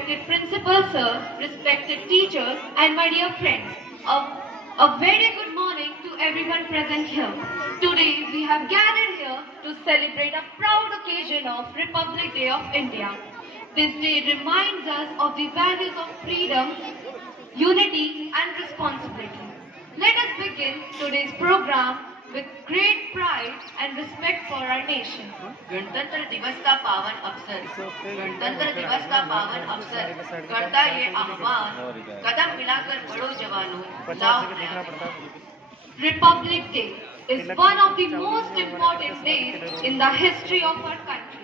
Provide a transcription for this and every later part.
respected principal sir, respected teachers, and my dear friends. A very good morning to everyone present here. Today we have gathered here to celebrate a proud occasion of Republic Day of India. This day reminds us of the values of freedom, unity and responsibility. Let us begin today's program with great pride and respect for our nation. गणतंत्र दिवस का पावन अवसर, गणतंत्र दिवस का पावन अवसर करता ये आह्वान, कदम मिलाकर बढ़ो जवानों, लाओ नया विधान। Republic Day is one of the most important days in the history of our country.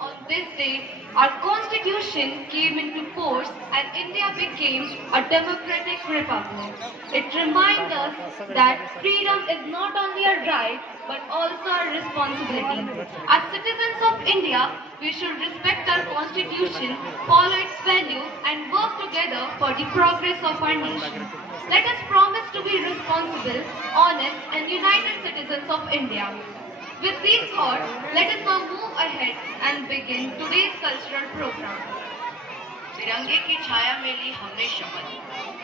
On this day, our constitution came into force and India became a democratic republic. It reminds us that freedom is not only a right but also a responsibility. As citizens of India, we should respect our constitution, follow its values and work together for the progress of our nation. Let us promise to be responsible, honest and united citizens of India. With these thoughts, let us now move ahead and begin today's cultural program. तिरंगे की छाया में ली हमने शपथ,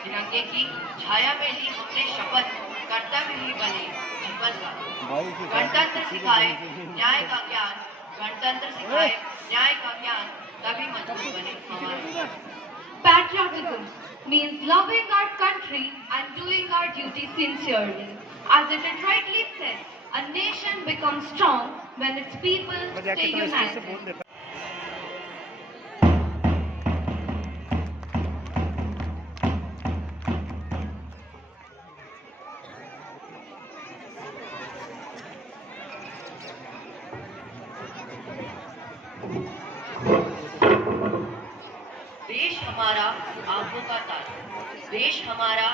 तिरंगे की छाया में ली हमने शपथ, कर्तव्य ही बने जीवन का। गणतंत्र सिखाए न्याय का ज्ञान, गणतंत्र सिखाए न्याय का ज्ञान, तभी मजबूत बने हमारे। Patriotism means loving our country and doing our duty sincerely. As it is rightly said, a nation becomes strong when its people stay united. देश हमारा आंखों का तारा, देश हमारा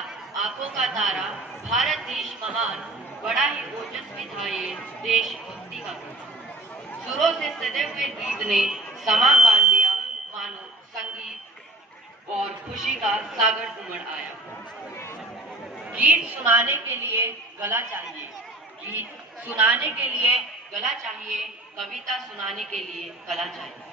आंखों का तारा, भारत देश महान, बड़ा ही ओजस्वी था ये देश भक्ति का गाना। सुरों से सजे हुए गीत ने समा बांध दिया, मानो संगीत और खुशी का सागर उमड़ आया। गीत सुनाने के लिए गला चाहिए, गीत सुनाने के लिए गला चाहिए, कविता सुनाने के लिए कला चाहिए।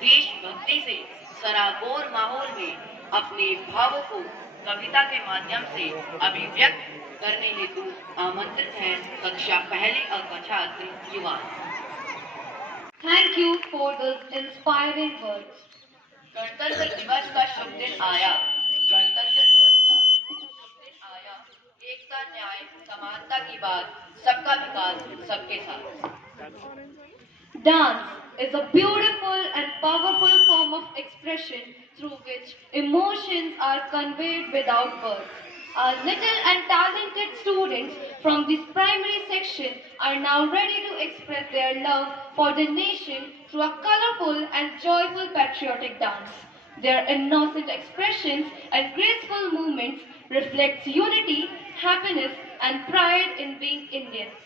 देशभक्ति से सराबोर माहौल में अपने भावों को कविता के माध्यम से अभिव्यक्त करने हेतु आमंत्रित हैं कक्षा पहली छात्र युवा। Thank you for those inspiring words. गणतंत्र दिवस का शुभ दिन आया, गणतंत्र दिवस का शुभ दिन आया, एकता न्याय समानता की बात, सबका विकास सबके साथ। Dance is a beautiful and powerful form of expression through which emotions are conveyed without words. Our little and talented students from this primary section are now ready to express their love for the nation through a colorful and joyful patriotic dance. Their innocent expressions and graceful movements reflect unity, happiness and pride in being Indians.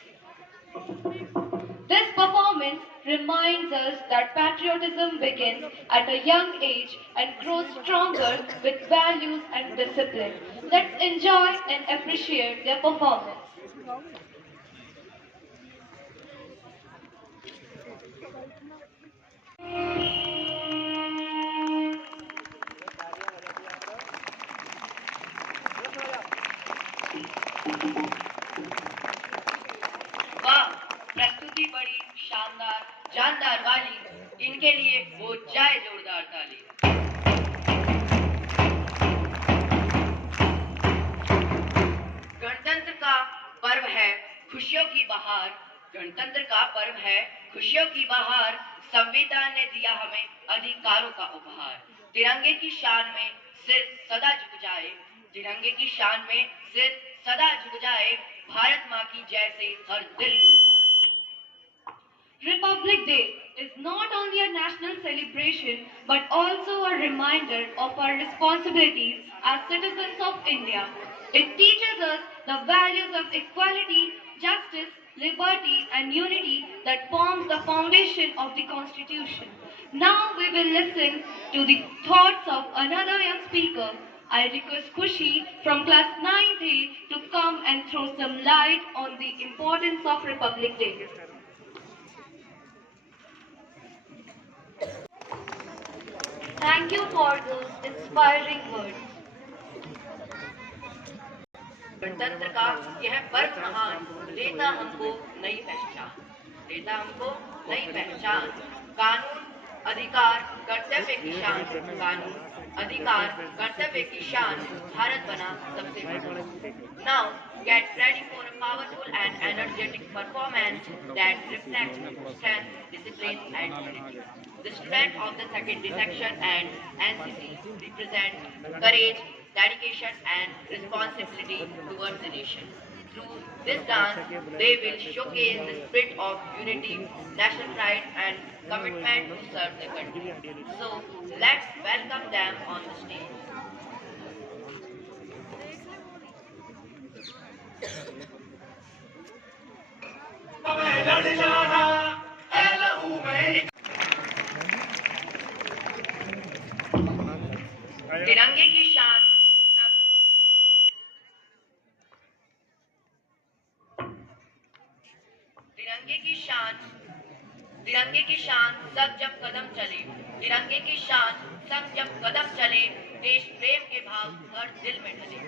This performance reminds us that patriotism begins at a young age and grows stronger with values and discipline. Let's enjoy and appreciate their performance. वाह, प्रस्तुति बड़ी शानदार, जानदार वाली, इनके लिए वो जाए जोरदार ताली। गणतंत्र का पर्व है खुशियों की बहार, गणतंत्र का पर्व है खुशियों की बहार, संविधान ने दिया हमें अधिकारों का उपहार। तिरंगे की शान में सिर सदा झुक जाए, तिरंगे की शान में सिर सदा झुक जाए, भारत माँ की जय से हर दिल गुनगुनाए। Republic Day is not only a national celebration but also a reminder of our responsibilities as citizens of India. It teaches us the values of equality, justice, liberty and unity that forms the foundation of the Constitution. Now we will listen to the thoughts of another young speaker. I request Khushi from class 9th A to come and throw some light on the importance of Republic Day. Thank you for those inspiring words. गणतंत्र का यह पर्व महान देता हमको नई पहचान, देता हमको नई पहचान। कानून अधिकार कर्तव्य की शान, कानून अधिकार कर्तव्य की शान, भारत बना सबसे बड़ा। Now get ready for a powerful and energetic performance that reflects strength, discipline and unity. The student of the secondary section and NCC represent courage, dedication and responsibility towards the nation. Through this dance, they will showcase the spirit of unity, national pride and commitment to serve the country. So, let's welcome them on the stage. तिरंगे की शान तिरंगे की शान तिरंगे की शान सब जब कदम चले, तिरंगे की शान सब जब कदम चले, देश प्रेम के भाव हर दिल में ढले।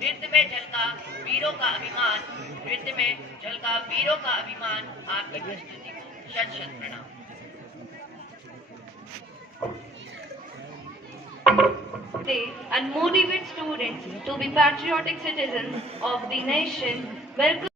नृत्य में झलका वीरों का अभिमान, नृत्य में झलका वीरों का अभिमान, आपकी प्रस्तुति को शत शत प्रणाम। And motivate students to be patriotic citizens of the nation. Welcome